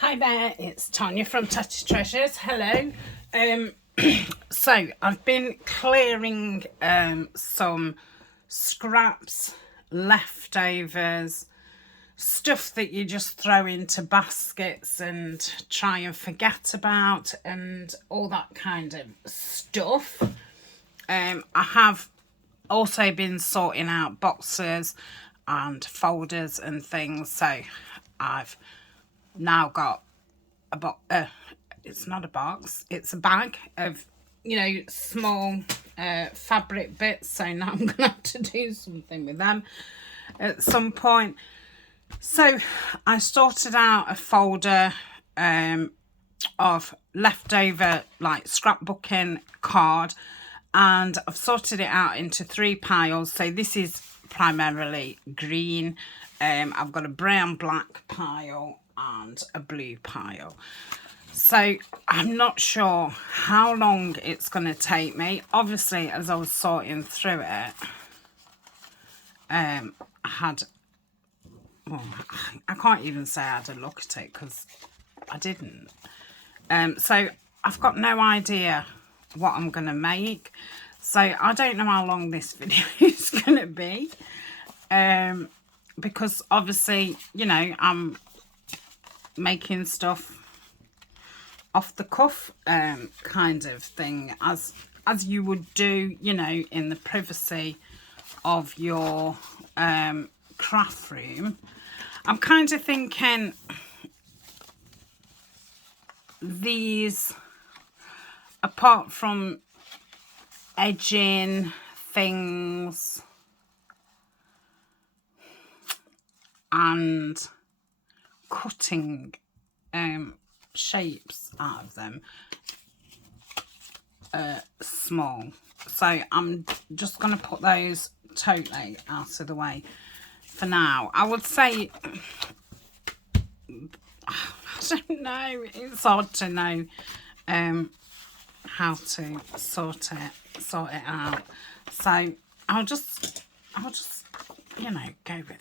Hi there, it's Tania from Tatty Treasures. Hello. So I've been clearing some scraps, leftovers, stuff that you just throw into baskets and try and forget about and all that kind of stuff. I have also been sorting out boxes and folders and things, so I've now got a box. It's not a box, it's a bag of, small fabric bits. So now I'm gonna have to do something with them at some point. So I sorted out a folder of leftover like scrapbooking card, and I've sorted it out into 3 piles. So this is primarily green. I've got a brown black pile and a blue pile. So I'm not sure how long it's going to take me. Obviously, as I was sorting through it, I had, well, I can't even say I had a look at it because I didn't. So I've got no idea what I'm going to make. So I don't know how long this video is going to be. Because obviously, I'm making stuff off the cuff kind of thing, as you would do, in the privacy of your craft room. I'm kind of thinking these, apart from edging things and cutting shapes out of them, small. So I'm just going to put those totally out of the way for now. I would say, I don't know, it's hard to know how to sort it out. So I'll just go with it.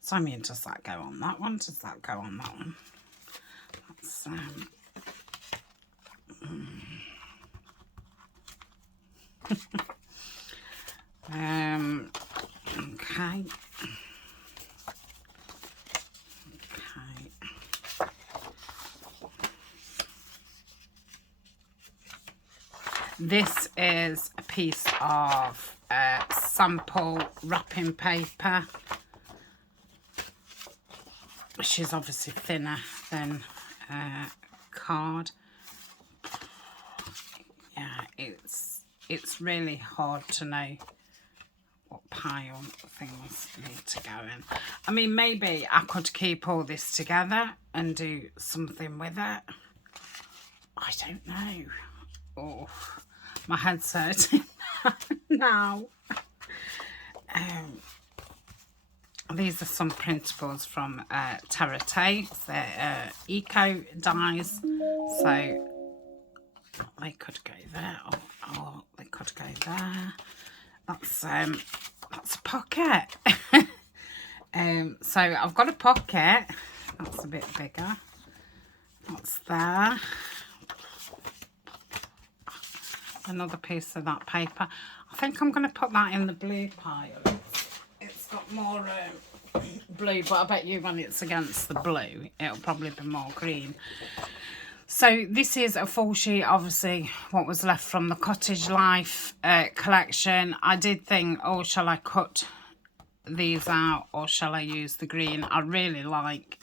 So I mean, does that go on that one? Does that go on that one? That's okay. This is a piece of sample wrapping paper, which is obviously thinner than card. Yeah, it's really hard to know what pile things need to go in. I mean, maybe I could keep all this together and do something with it. I don't know. Oh, my head's hurting now. These are some printables from Tatty. They're eco dies, so they could go there, or they could go there. That's a pocket. So I've got a pocket. That's a bit bigger. That's there. Another piece of that paper. I think I'm going to put that in the blue pile. It's got more blue, but I bet you when it's against the blue, it'll probably be more green. So this is a full sheet, obviously, what was left from the Cottage Life collection. I did think, oh, shall I cut these out or shall I use the green? I really like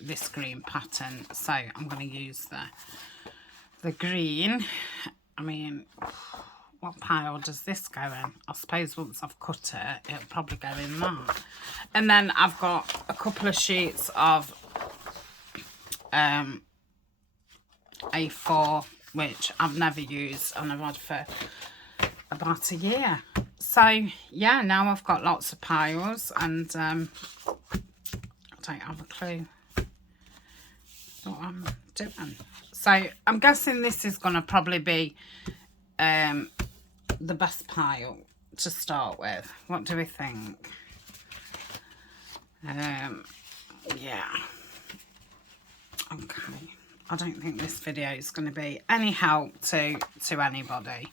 this green pattern, so I'm going to use the green. I mean, what pile does this go in? I suppose once I've cut it, it'll probably go in that. And then I've got a couple of sheets of A4, which I've never used and I've had for about a year. So yeah, now I've got lots of piles, and I don't have a clue what I'm doing. So I'm guessing this is going to probably be the best pile to start with. What do we think? Yeah. Okay, I don't think this video is going to be any help to anybody.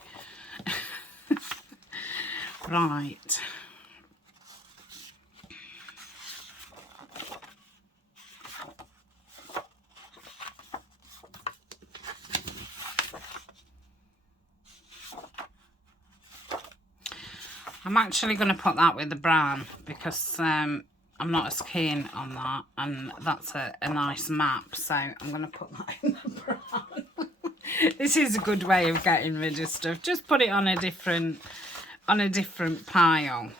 Right. I'm actually going to put that with the brown because I'm not as keen on that, and that's a nice map, so I'm going to put that in the brown. This is a good way of getting rid of stuff. Just put it on a different pile.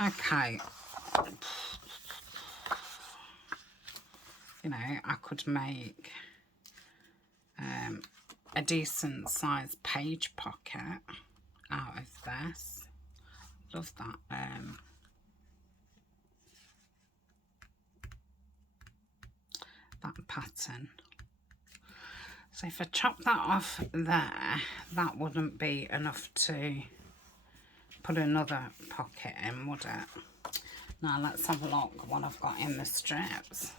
Okay. You know, I could make a decent sized page pocket out of this. Love that. That pattern. So if I chop that off there, that wouldn't be enough to put another pocket in, would it? Now let's have a look what I've got in the strips.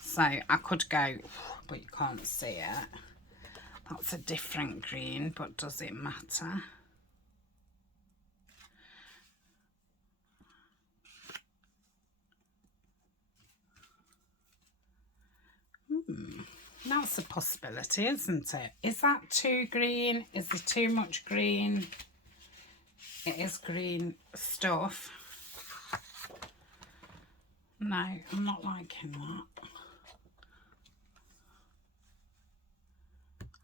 So I could go, but you can't see it. That's a different green, but does it matter? That's a possibility, isn't it? Is that too green? Is there too much green? It is green stuff. No, I'm not liking that.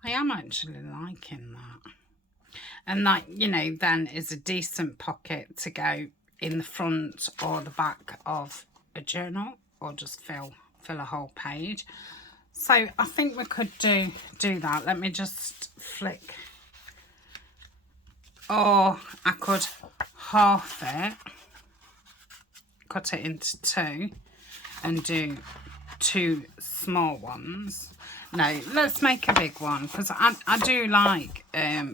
I am actually liking that. And that, you know, then is a decent pocket to go in the front or the back of a journal, or just fill a whole page. So I think we could do that. Let me just flick. Or I could half it, cut it into two, and do two small ones. No, let's make a big one, because I do like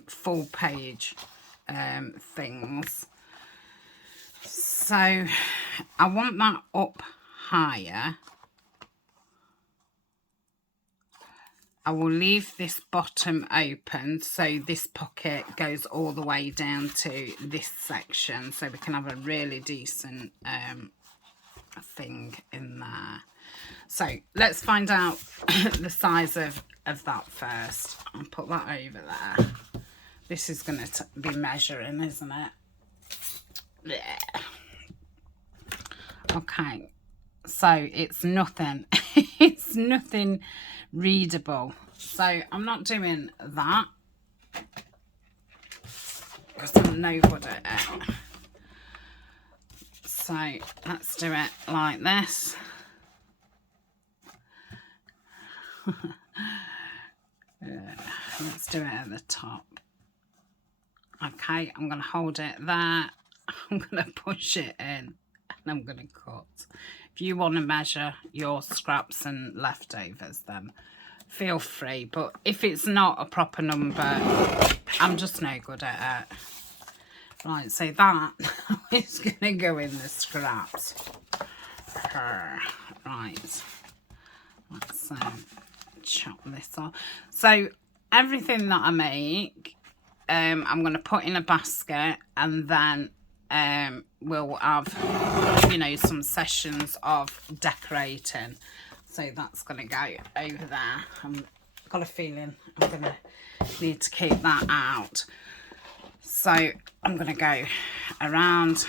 full page things. So I want that up higher. I will leave this bottom open so this pocket goes all the way down to this section, so we can have a really decent thing in there. So let's find out the size of that first. I'll put that over there. This is going to be measuring, isn't it? Yeah. Okay, so it's nothing. It's nothing readable. So I'm not doing that because I'm no good at it. So let's do it like this. Let's do it at the top. Okay, I'm going to hold it there. I'm going to push it in, and I'm going to cut. If you want to measure your scraps and leftovers, then feel free. But if it's not a proper number, I'm just no good at it. Right, so that is going to go in the scraps. Right, let's chop this off. So everything that I make, I'm going to put in a basket, and then we'll have, you know, some sessions of decorating. So that's going to go over there. I've got a feeling I'm going to need to keep that out. So I'm going to go around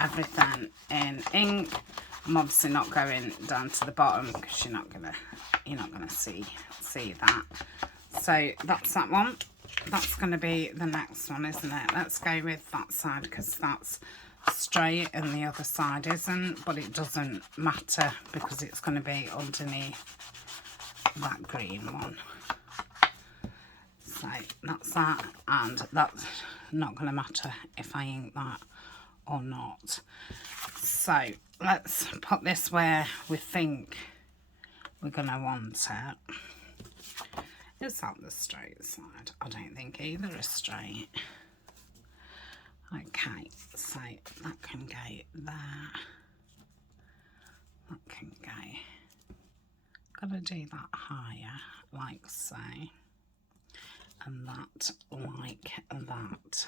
everything in ink. I'm obviously not going down to the bottom because you're not gonna see that. So that's that one. That's going to be the next one, isn't it? Let's go with that side because that's straight and the other side isn't, but it doesn't matter because it's going to be underneath that green one. So that's that, and that's not going to matter if I ink that or not. So let's put this where we think we're going to want it. Is that the straight side? I don't think either is straight. Okay, so that can go there. That can go going to do that higher, like so, and that like that.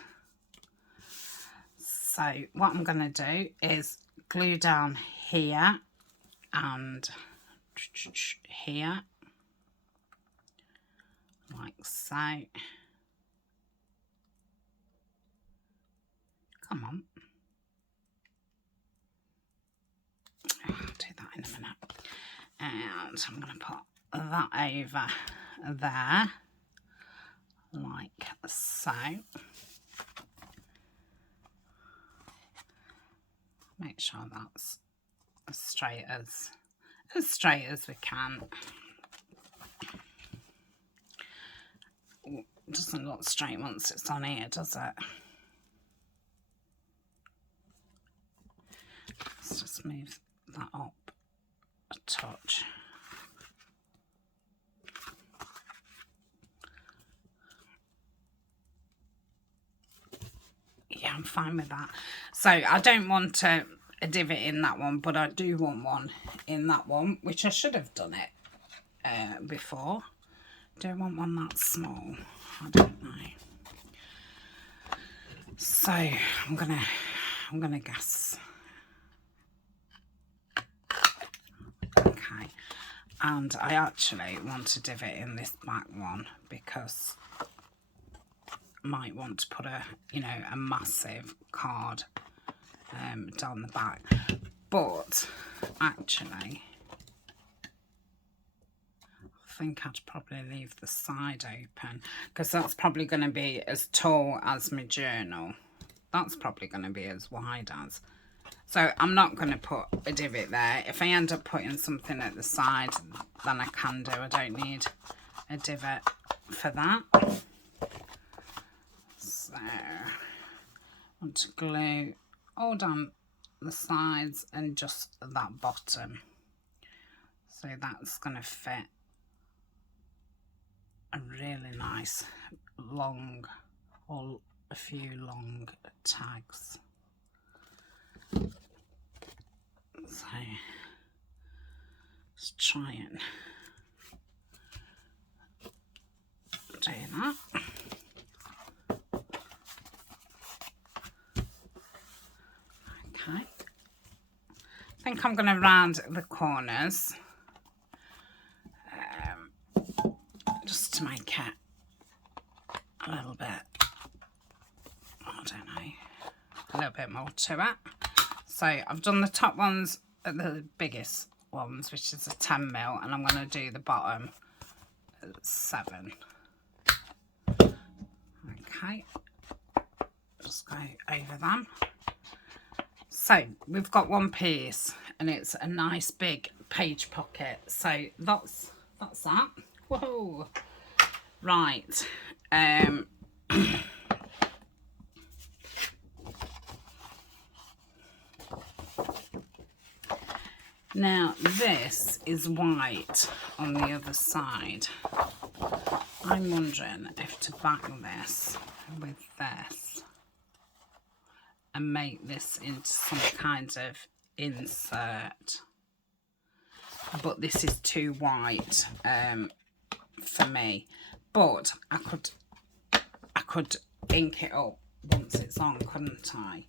So what I'm going to do is glue down here and here, like so. Come on. I'll do that in a minute. And I'm going to put that over there, like so. Make sure that's as straight as we can. It doesn't look straight once it's on here, does it? Let's just move that up a touch. Yeah, I'm fine with that. So I don't want a divot in that one, but I do want one in that one, which I should have done it before. Do I want one that small? I don't know. So I'm gonna guess. Okay, and I actually want to divot in this back one because I might want to put a massive card down the back, but actually I think I'd probably leave the side open because that's probably going to be as tall as my journal. That's probably going to be as wide as. So I'm not going to put a divot there. If I end up putting something at the side, then I can do. I don't need a divot for that. So I want to glue all down the sides and just that bottom. So that's going to fit a really nice long, or a few long tags. So let's try and do that. Okay. I think I'm going to round the corners just to make it a little bit, I don't know, a little bit more to it. So I've done the top ones at the biggest ones, which is a 10mm, and I'm going to do the bottom at 7. Okay, just go over them. So we've got one piece and it's a nice big page pocket. So that's that. Whoa. Right. Now this is white on the other side. I'm wondering if to back this with this and make this into some kind of insert, but this is too white for me. But I could ink it up once it's on, couldn't I?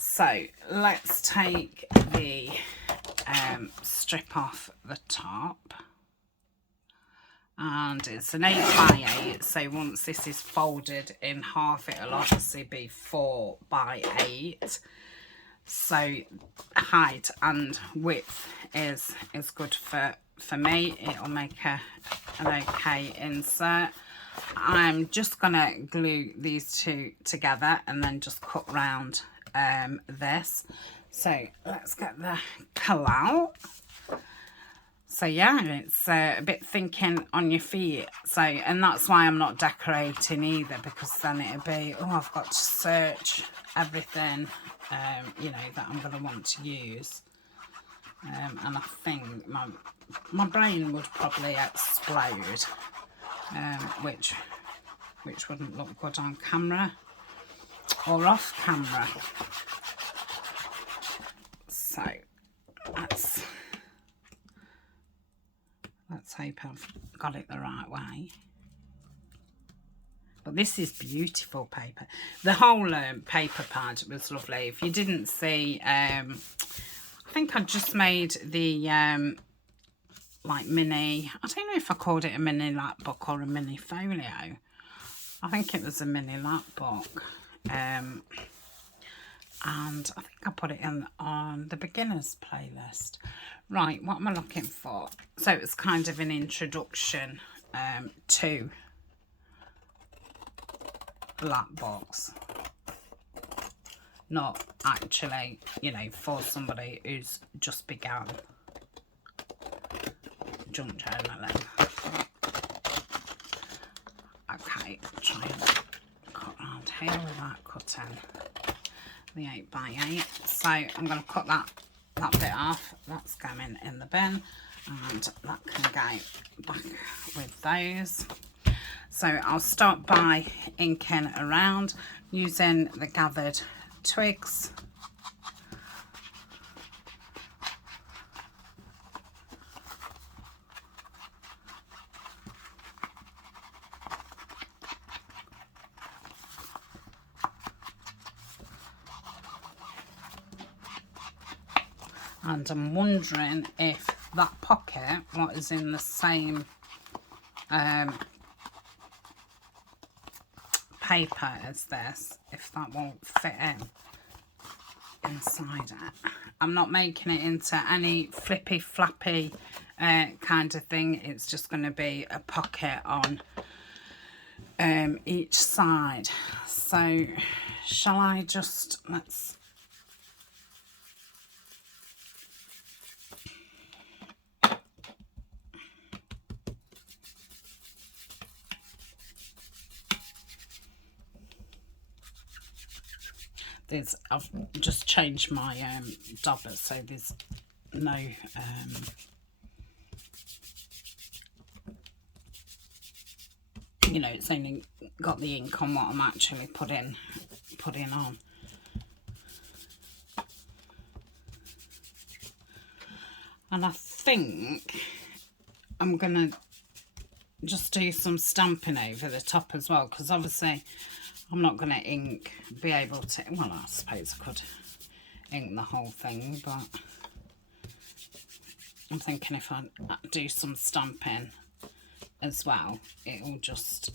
So let's take the strip off the top, and it's an 8x8, so once this is folded in half it'll obviously be 4x8. So height and width is good for me. It'll make an okay insert. I'm just gonna glue these two together and then just cut round this. So let's get the colour out. So yeah, it's a bit thinking on your feet. So, and that's why I'm not decorating either, because then it'll be, oh, I've got to search everything, you know, that I'm going to want to use. And I think my brain would probably explode, which wouldn't look good on camera or off camera. So let's let's hope I've got it the right way. But this is beautiful paper. The whole Paperpad was lovely. If you didn't see, I think I just made the like mini, I don't know if I called it a mini lap book or a mini folio. I think it was a mini lap book. And I think I put it in on the beginners playlist. Right, what am I looking for? So it's kind of an introduction to lap books. Not actually, you know, for somebody who's just began junk journaling. Okay, try and cut around here without cutting the 8x8. So I'm going to cut that bit off. That's going in the bin, and that can go back with those. So I'll start by inking around using the gathered twigs. And I'm wondering if that pocket, what is in the same paper as this, if that won't fit inside it. I'm not making it into any flippy flappy kind of thing. It's just going to be a pocket on each side. So shall I just, let's I've just changed my dobber, so there's no you know, it's only got the ink on what I'm actually putting on. And I think I'm gonna just do some stamping over the top as well, because obviously I'm not going to be able to, well, I suppose I could ink the whole thing, but I'm thinking if I do some stamping as well, it'll just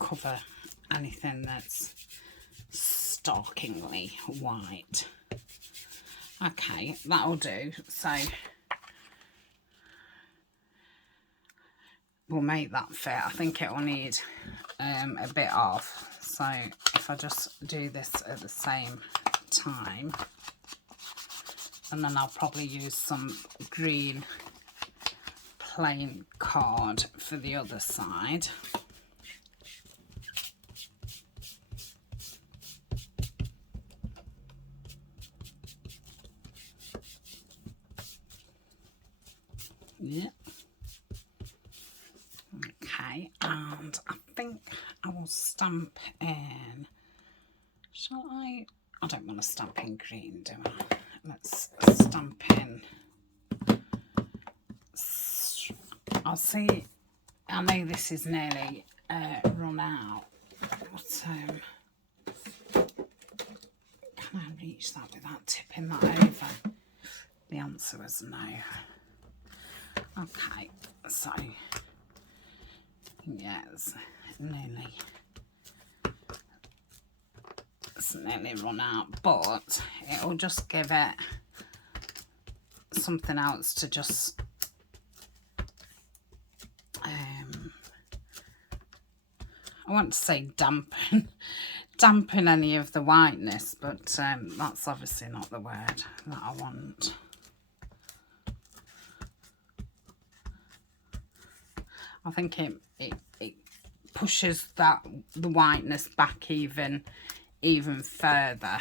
cover anything that's starkingly white. Okay, that'll do. So we'll make that fit. I think it will need a bit off. So if I just do this at the same time, and then I'll probably use some green plain card for the other side. Yep. Okay, and I think I will stamp in, shall I? I don't want to stamp in green, do I? Let's stamp in, I'll see, I know this is nearly run out, but can I reach that without tipping that over? The answer was no. Okay, so yes, it's nearly run out, but it'll just give it something else to just I want to say dampen any of the whiteness, but that's obviously not the word that I want. I think it pushes the whiteness back even further.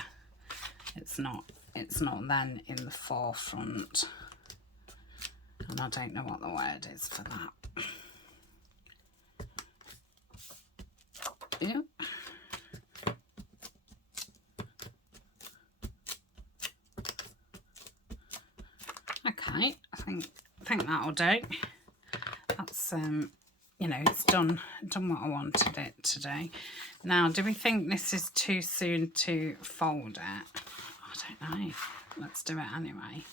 It's not then in the forefront, and I don't know what the word is for that. Yep. Okay, I think that'll do. that's you know, it's done what I wanted it to do. Now, do we think this is too soon to fold it? I don't know. Let's do it anyway.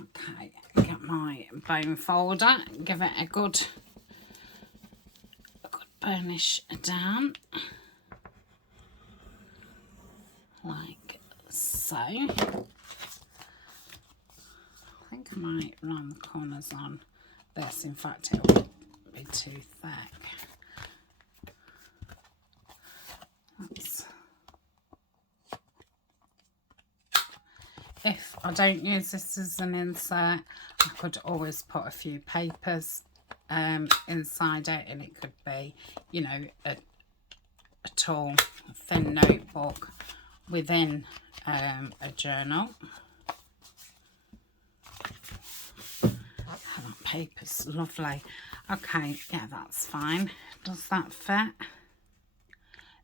Okay, get my bone folder, give it a good burnish down, like so. I think I might round the corners on this. In fact, it will be too thick. If I don't use this as an insert, I could always put a few papers inside it, and it could be, you know, a tall, thin notebook within a journal. Oh, that paper's lovely. Okay, yeah, that's fine. Does that fit?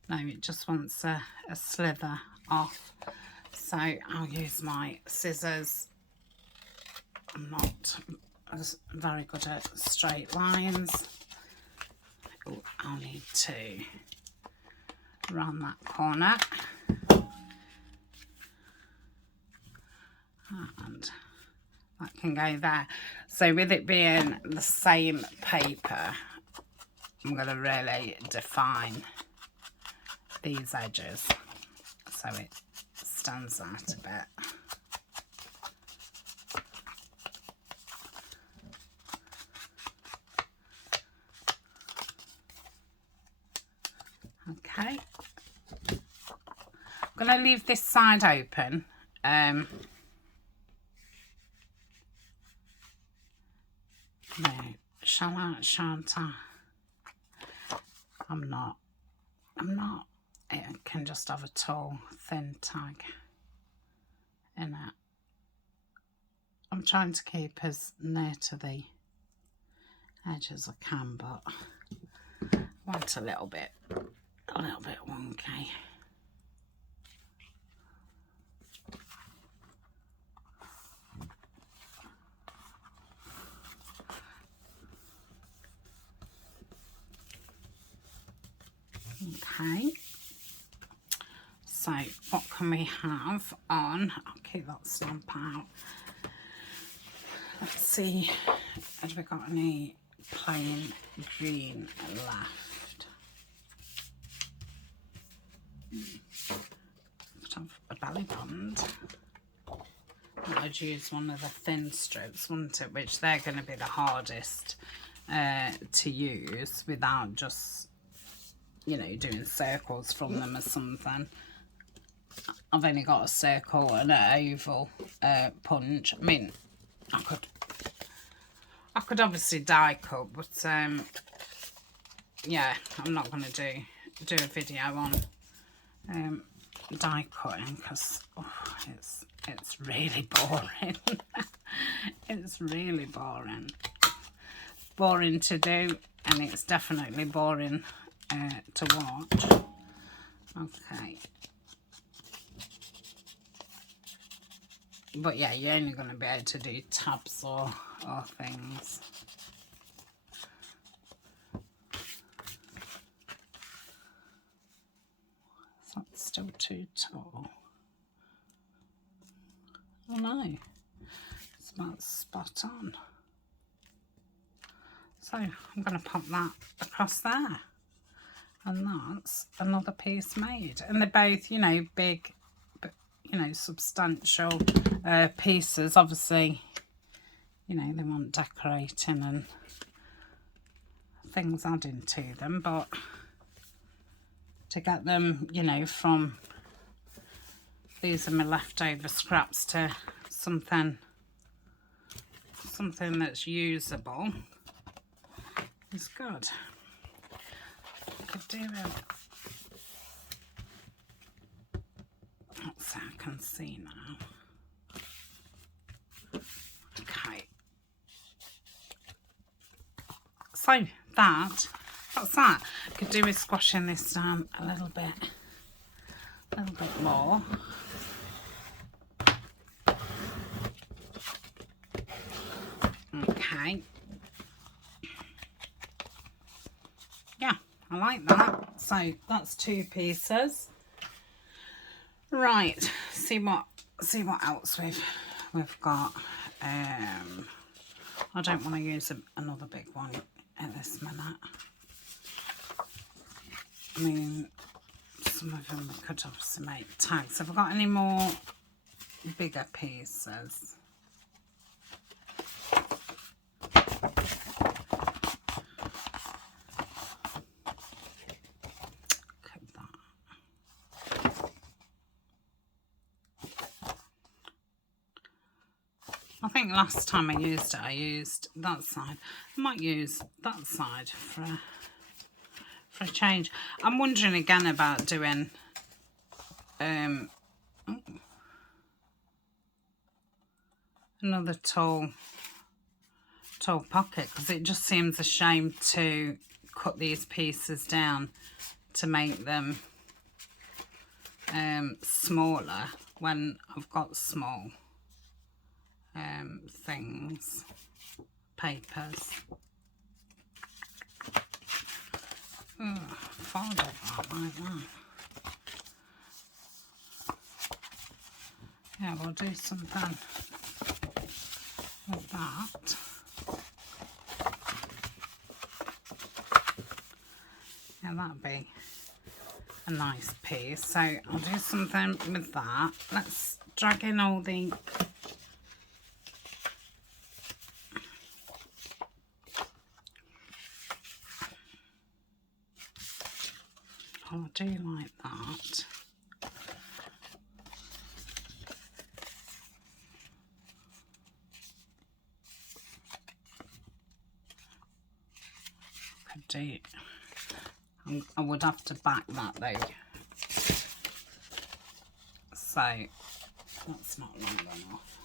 No, it just wants a slither off. So I'll use my scissors. I'm not very good at straight lines. Ooh, I'll need to round that corner. And that can go there. So with it being the same paper, I'm going to really define these edges so it stands out a bit. Okay, I'm going to leave this side open. No, shan't I? I'm not. It can just have a tall, thin tag in it. I'm trying to keep as near to the edge as I can, but I want a little bit wonky. Okay, so what can we have on? I'll keep that stamp out. Let's see, have we got any plain green left? Could have a belly band. I'd use one of the thin strips, wouldn't it? Which they're going to be the hardest to use without just, you know, doing circles from them or something. I've only got a circle and an oval punch. I mean, I could obviously die cut, but yeah, I'm not going to do a video on die cutting because it's really boring. It's really boring. Boring to do, and it's definitely boring to watch. Okay, but yeah, you're only going to be able to do tabs or things. That's still too tall. Oh no, it's about spot on. So I'm going to pop that across there. And that's another piece made. And they're both, you know, big, but, you know, substantial pieces. Obviously, you know, they want decorating and things adding to them. But to get them, you know, from these are my leftover scraps to something that's usable is good. Could do it. So I can see now. Okay. So that's that. Could do with squashing this down a little bit more. okay. Yeah, I like that. So that's 2 pieces. Right, see what else we've got. I don't want to use another big one at this minute. I mean, some of them we could obviously make tags. Have I got any more bigger pieces? I think last time I used it, I used that side. I might use that side for a change. I'm wondering again about doing another tall pocket, because it just seems a shame to cut these pieces down to make them smaller when I've got small things, papers. Fold it out like that. Yeah, we'll do something with that. Yeah, that'd be a nice piece. So I'll do something with that. Let's drag in all the I do like that. Could do. I would have to back that though. So that's not long enough.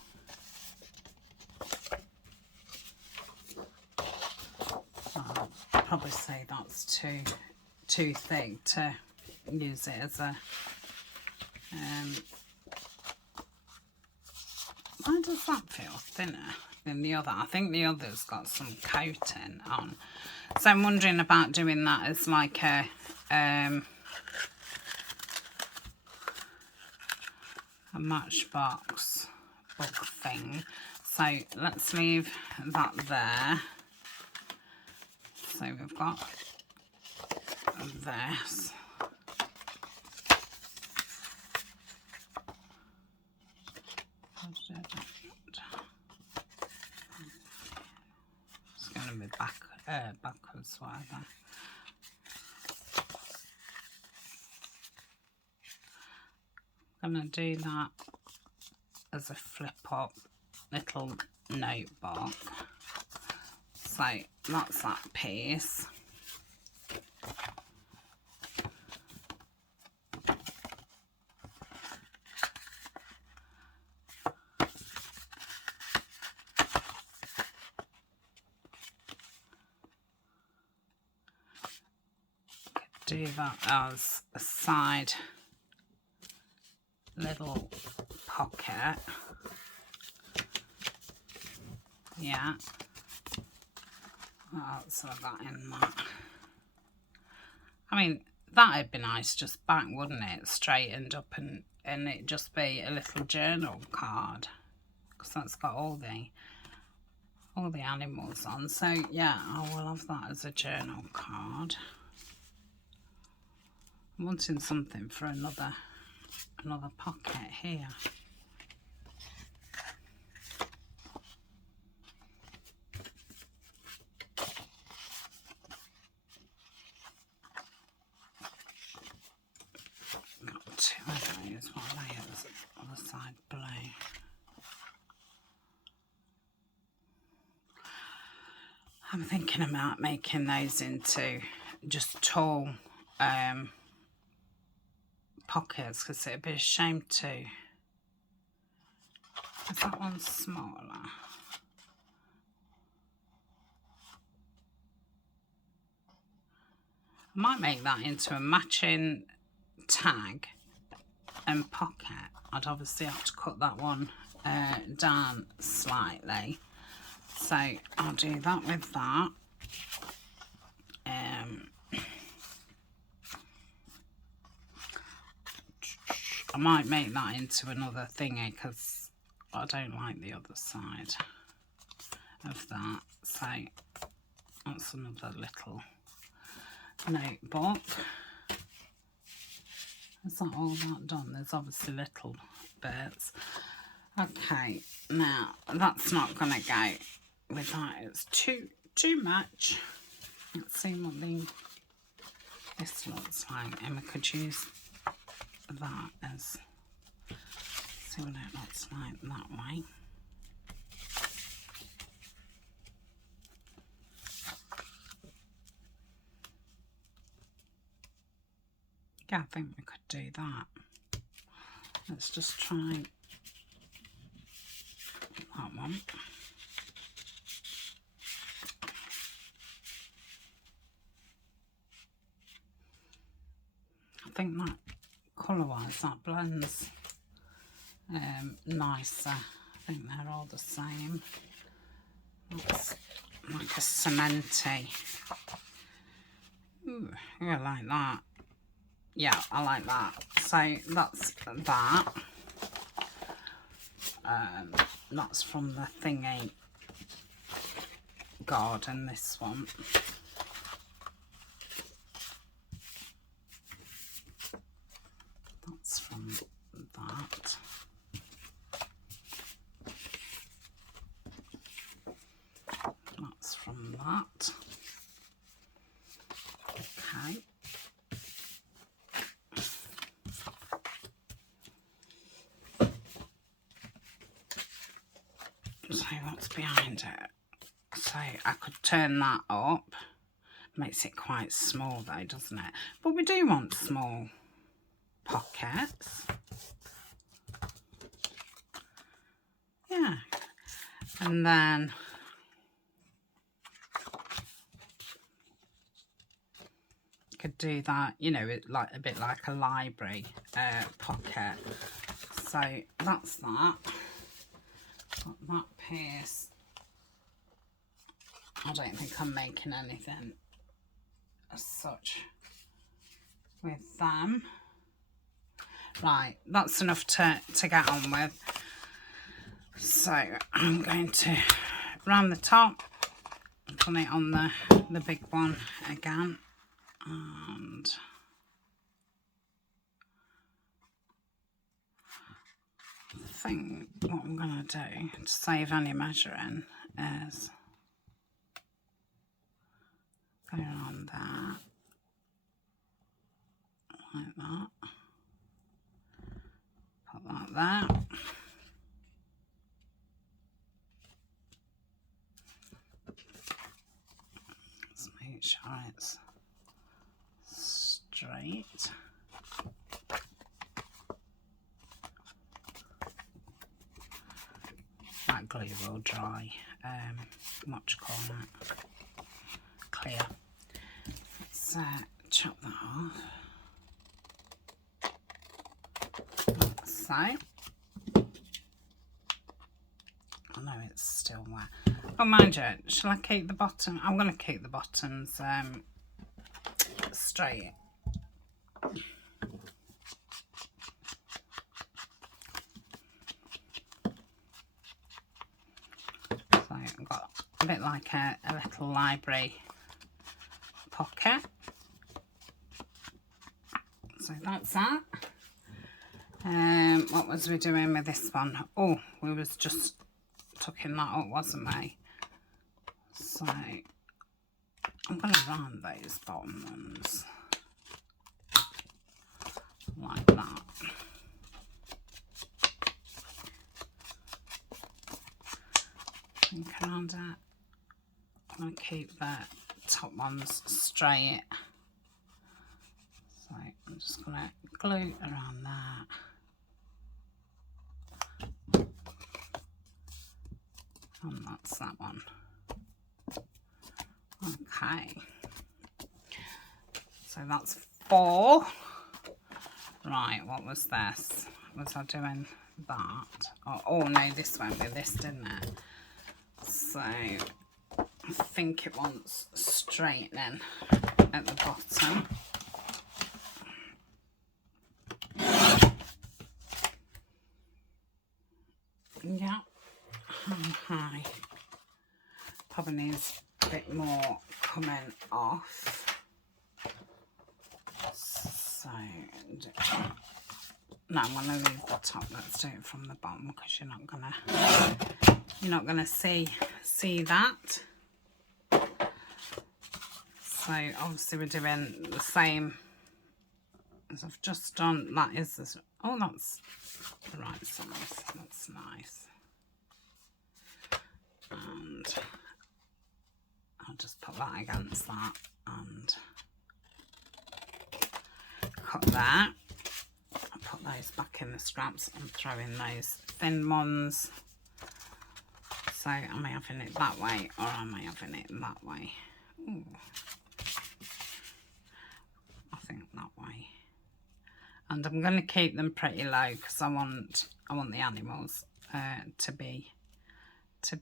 I'd probably say that's too thick to use it as a why does that feel thinner than the other? I think the other's got some coating on, so I'm wondering about doing that as like a Matchbox book thing. So let's leave that there. So we've got this. It's going to be backwards, whatever. I'm going to do that as a flip up little notebook. So that's that piece. Do that as a side little pocket. Yeah. What else have I got in that? I mean, that'd be nice just back, wouldn't it? Straightened up and it just be a little journal card, because that's got all the animals on. So yeah, I will have that as a journal card. I'm wanting something for another pocket here. Got two of those. What are they on the side? Blue. I'm thinking about making those into just tall pockets, because it'd be a shame to. Is that one smaller? I might make that into a matching tag and pocket. I'd obviously have to cut that one down slightly. So I'll do that with that. I might make that into another thingy because I don't like the other side of that. So that's another little notebook. Is that all that done? There's obviously little bits. Okay, now that's not going to go with that. It's too much. Let's see what this looks like, and we could use that as, see what it looks like that way. Yeah, I think we could do that. Let's just try that one. I think that colour-wise that blends nicer. I think they're all the same. That's like a cementy. Ooh, I like that. Yeah, I like that. So that's that. That's from the thingy garden, this one. That's from that. That's from that. Okay. So what's behind it? So I could turn that up. Makes it quite small though, doesn't it? But we do want small pockets. Yeah. And then could do that, you know, it like a bit like a library pocket. So that's that. Got that piece. I don't think I'm making anything as such with them. Right, that's enough to get on with. So I'm going to round the top, put it on the big one again, and I think what I'm going to do to save any measuring is go on there, like that, put that there. Let's make sure it's straight. That glue will dry. What do you call that? Clear. Let's chop that off. So, oh no, it's still wet. Oh, mind you, shall I keep the bottom? I'm going to keep the bottoms straight. So I've got a bit like a little library pocket. So that's that. What was we doing with this one? Oh, we was just tucking that up, wasn't we? So I'm going to round those bottom ones like that. Think around it. I'm going to keep the top ones straight. So I'm just going to glue around that. And that's that one. Okay. So that's 4. Right, what was this? Was I doing that? Oh no, this went with this, didn't it? So I think it wants straightening at the bottom. Yeah, high. Probably needs a bit more coming off. So no, I'm gonna leave the top. Let's do it from the bottom because you're not gonna see that. So obviously we're doing the same as I've just done. That is this. Oh, that's the right size. That's nice. And I'll just put that against that and cut that. I'll put those back in the scraps and throw in those thin ones. So am I having it that way or am I having it that way? Ooh. I think that way. And I'm going to keep them pretty low because I want the animals to be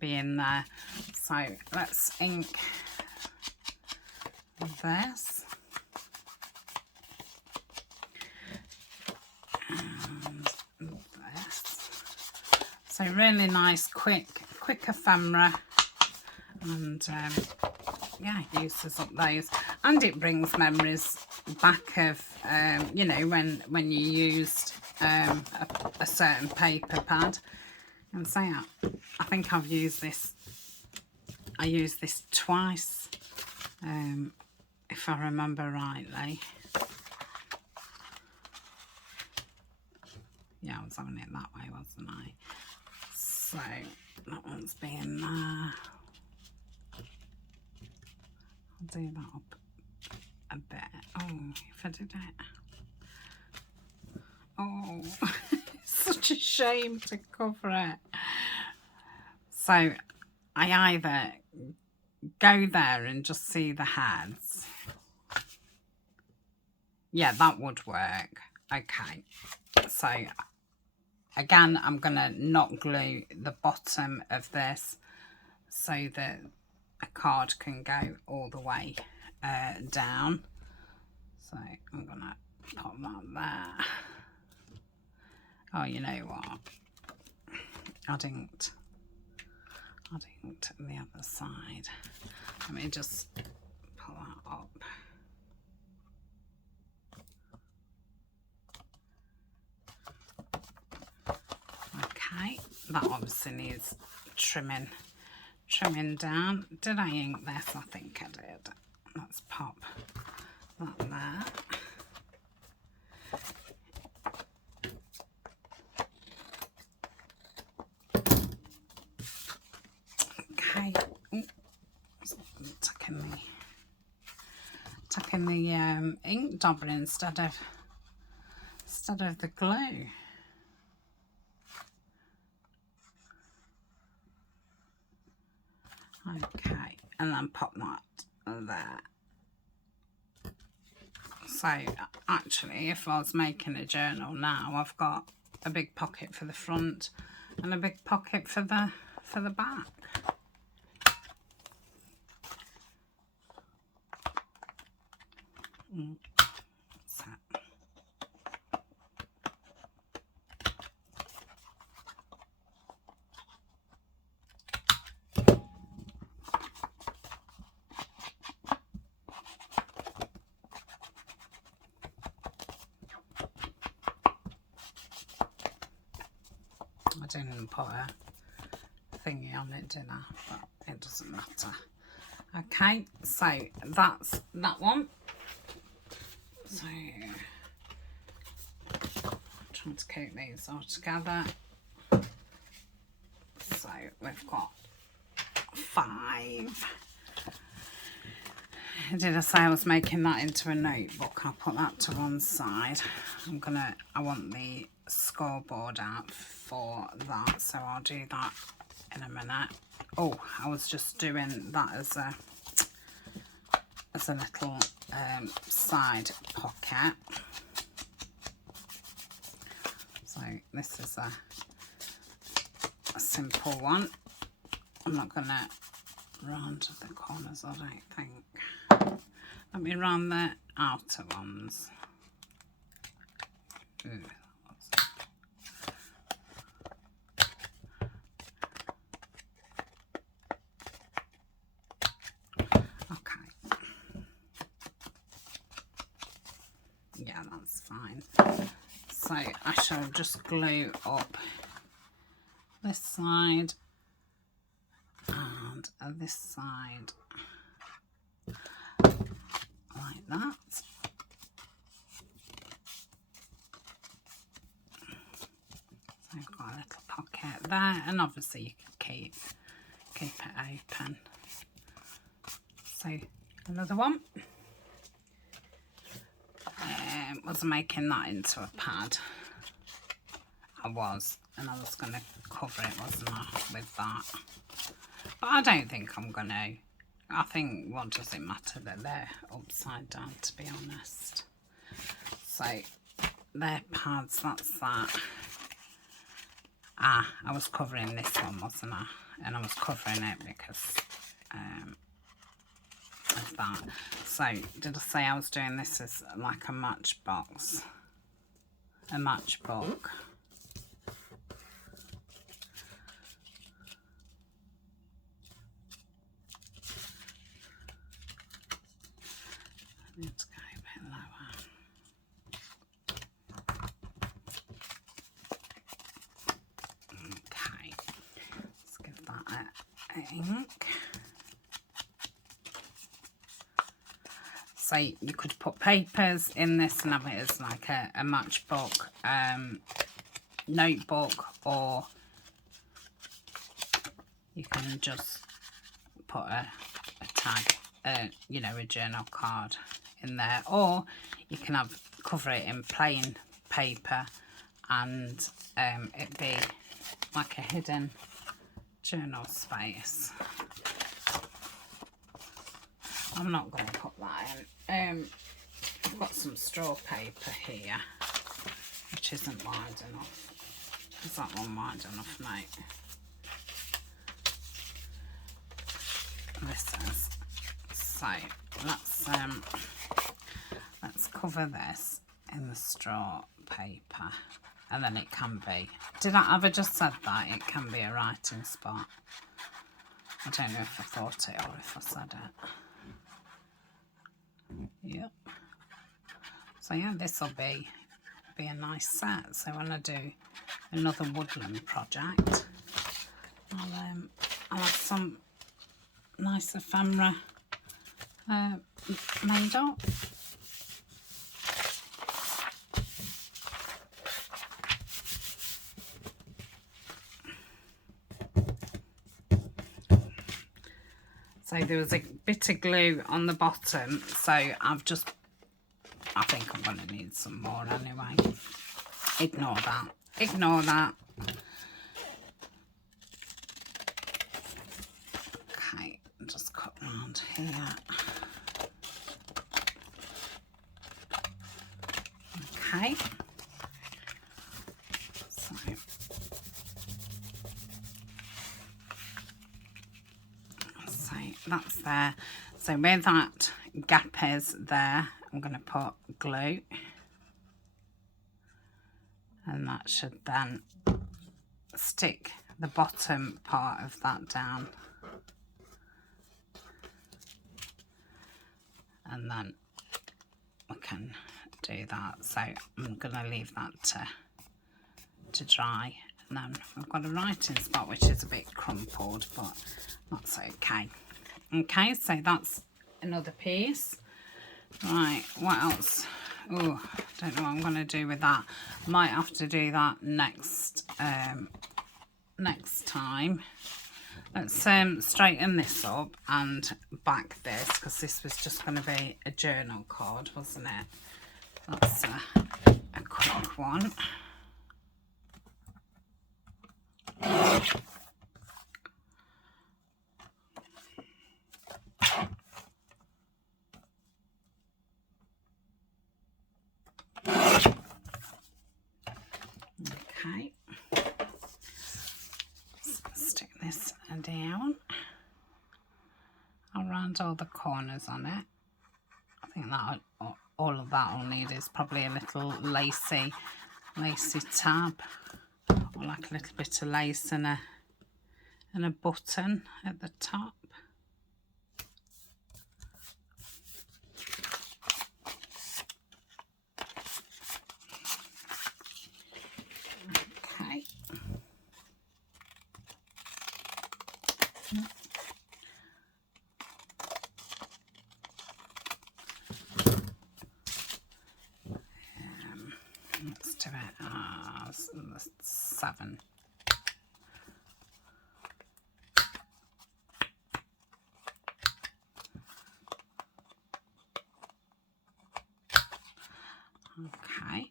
in there. So let's ink this. And this. So really nice, quick ephemera. And yeah, uses up those. And it brings memories back of, you know, when you used a certain paper pad. And say, I think I've used this, I used this twice, if I remember rightly. Yeah, I was having it that way, wasn't I? So, that one's being there. I'll do that up a bit. Oh, if I did it. Oh, it's such a shame to cover it. So I either go there and just see the heads. Yeah, that would work. Okay. So again, I'm going to not glue the bottom of this so that a card can go all the way down. So I'm going to put that there. Oh, you know what? I didn't the other side. Let me just pull that up. Okay, that obviously needs trimming down. Did I ink this? I think I did. Let's pop that there. Okay, tucking the ink dauber instead of the glue. Okay, and then pop that there. So actually, if I was making a journal now, I've got a big pocket for the front and a big pocket for the back. So. I didn't put a thingy on it, did I? But it doesn't matter. Okay, so that's that one. So trying to keep these all together. So we've got 5. Did I say I was making that into a notebook? I'll put that to one side. I want the scoreboard out for that, so I'll do that in a minute. Oh, I was just doing that as a little side pocket. So this is a simple one. I'm not going to round the corners, I don't think. Let me round the outer ones. Ooh, okay. Yeah, that's fine. So I shall just glue up this side and this side like that. So I've got a little pocket there, and obviously you can keep it open. So another one. Was making that into a pad. I was, and I was going to cover it, wasn't I, with that. But I don't think I'm going to. I think, what does it matter that they're upside down, to be honest. So, they're pads, that's that. I was covering this one, wasn't I? And I was covering it because of that. So, did I say I was doing this as like a matchbox? A matchbook. I need to go a bit lower. Okay, let's give that a ink. So you could put papers in this and have it as like a matchbook, notebook, or you can just put a tag, you know, a journal card in there, or you can cover it in plain paper and it be like a hidden journal space. I'm not going to put that in. I've got some straw paper here, which isn't wide enough. Is that one wide enough, mate? This is. So let's cover this in the straw paper, and then it can be. Have I just said that it can be a writing spot? I don't know if I thought it or if I said it. Yep. So yeah, this will be a nice set. So when I do another woodland project, I'll have some nice ephemera made up. So there was a bit of glue on the bottom, so I think I'm going to need some more anyway. Ignore that. Ignore that. Okay, just cut round here. Okay. So that's there. So where that gap is there, I'm going to put glue, and that should then stick the bottom part of that down, and then we can do that. So I'm going to leave that to dry, and then I've got a writing spot which is a bit crumpled, but that's okay. Okay, so that's another piece. Right, what else? Oh, don't know what I'm going to do with that. Might have to do that next time. Let's straighten this up and back this, because this was just going to be a journal card, wasn't it? That's a quick one. Okay, stick this and down around all the corners on it. I think that all of that I'll need is probably a little lacy tab, or like a little bit of lace and a button at the top. Okay. Let's do it as 7. Okay.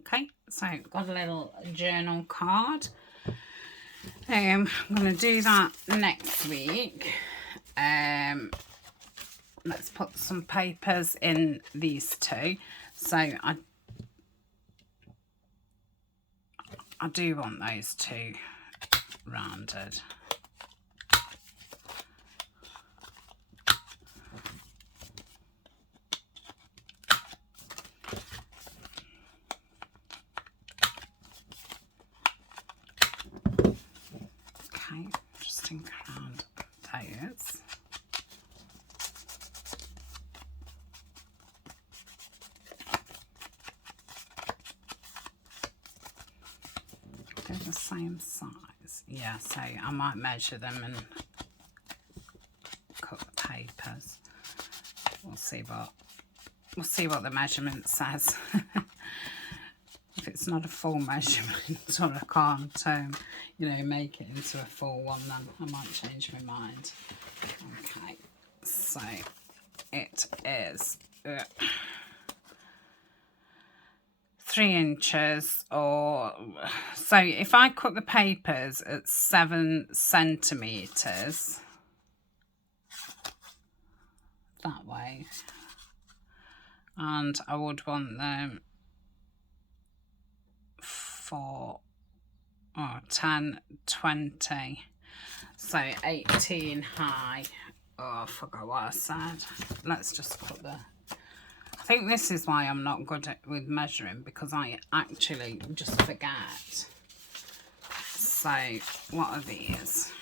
Okay, so got a little journal card. I'm going to do that next week. Let's put some papers in these two. So I do want those two rounded. Okay, just think around those. They're the same size. Yeah, so I might measure them and cut the papers. We'll see what the measurement says. If it's not a full measurement, or I can't, you know, make it into a full one, then I might change my mind. Okay, so it is 3 inches, or so if I cut the papers at 7 centimeters that way, and I would want them for 10, 20, so 18 high. Oh, I forgot what I said. Let's just cut the... I think this is why I'm not good with measuring, because I actually just forget. So what are these?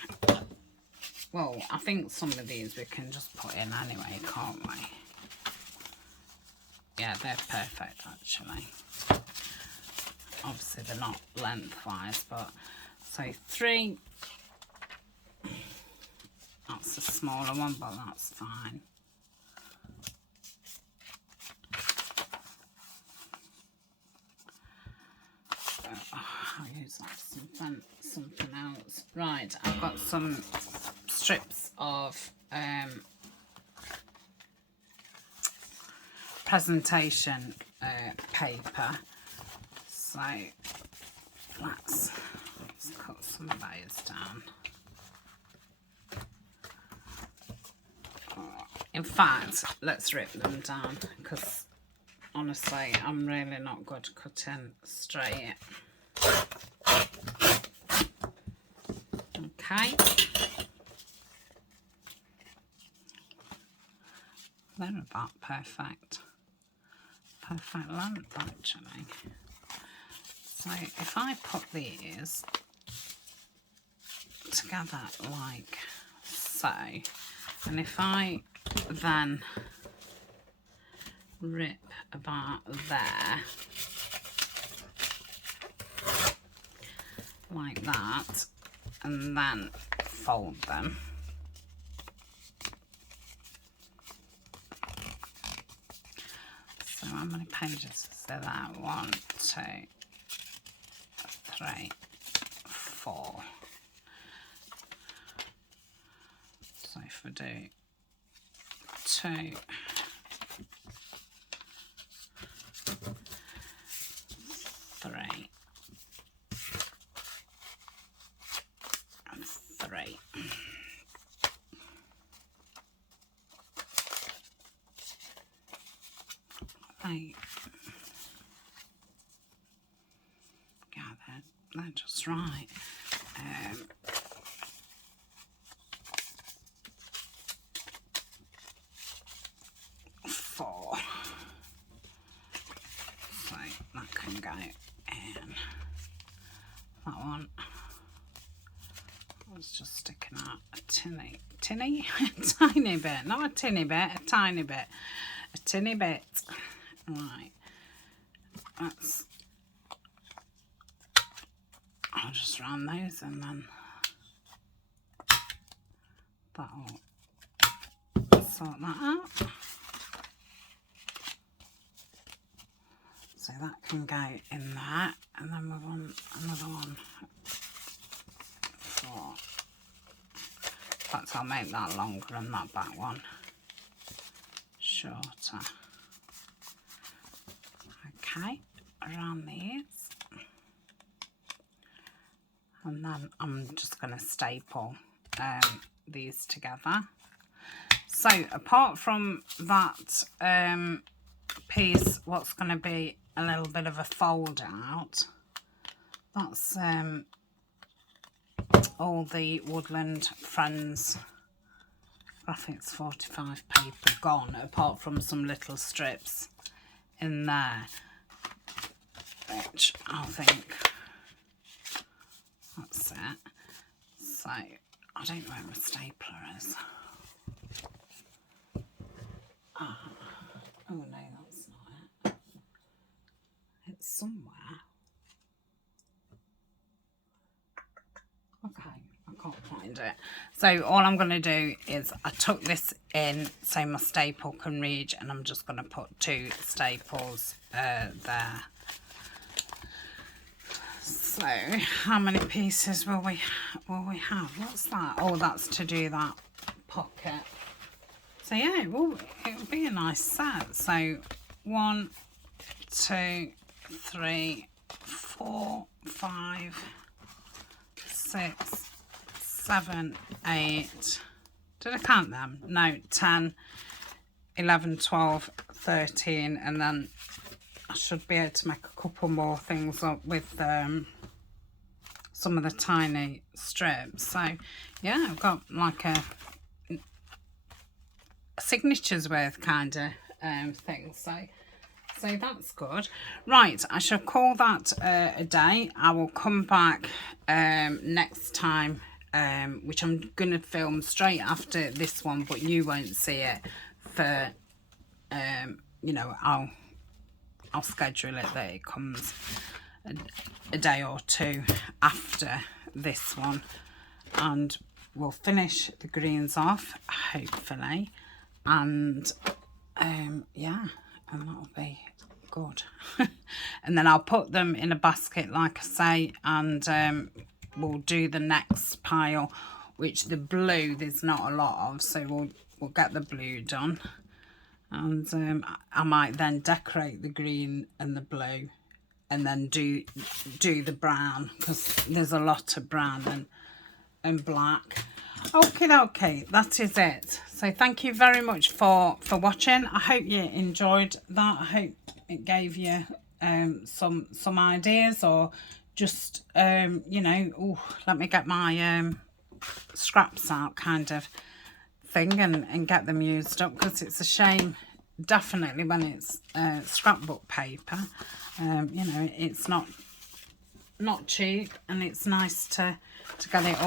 Well, I think some of these we can just put in anyway, can't we? Yeah, they're perfect actually. Obviously they're not lengthwise, but so 3. That's a smaller one, but that's fine. I'll use that for something else. Right, I've got some strips of presentation paper. So let's cut some of those down. In fact, let's rip them down, because honestly, I'm really not good cutting straight. Okay. They're about perfect length actually. So if I put these together like so, and if I then rip about there like that, and then fold them, so how many pages is there? 1, 2, 3, 4. So if we do 2, 3, say, yeah, they're just right. 4. So that can go in. That one. I was just sticking out a tinny, tiny bit, not a tinny bit, a tiny bit, a tinny bit. Right, that's, I'll just round those and then that'll sort that out. So that can go in there, and then we want another one for, in fact I'll make that longer and that back one shorter. Okay, around these. And then I'm just going to staple these together. So apart from that piece, what's going to be a little bit of a fold out, that's all the Woodland Friends Graphics 45 paper gone, apart from some little strips in there, which I think that's it. So I don't know where my stapler is. Oh no, that's not it. It's somewhere. Okay, I can't find it. So all I'm going to do is I tuck this in so my staple can reach, and I'm just going to put 2 staples there. So how many pieces will we have? What's that? Oh, that's to do that pocket. So yeah, it'll be a nice set. So 1, 2, 3, 4, 5, 6, 7, 8. Did I count them? No, 10, 11, 12, 13, and then I should be able to make a couple more things up with some of the tiny strips. So yeah, I've got like a signatures worth kind of thing. So that's good. Right, I shall call that a day. I will come back next time, which I'm going to film straight after this one, but you won't see it for, you know, I'll schedule it that it comes a day or 2 after this one, and we'll finish the greens off, hopefully, and yeah, and that'll be good. And then I'll put them in a basket, like I say, and we'll do the next pile, which the blue there's not a lot of, so we'll get the blue done, and I might then decorate the green and the blue, and then do the brown, because there's a lot of brown and black. Okay, that is it. So thank you very much for watching. I hope you enjoyed that. I hope it gave you some ideas, or just you know, oh, let me get my scraps out kind of thing, and get them used up, because it's a shame definitely when it's scrapbook paper. You know, it's not cheap, and it's nice to get it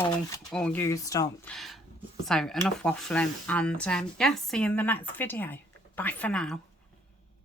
all used up. So enough waffling, and yeah, see you in the next video. Bye for now.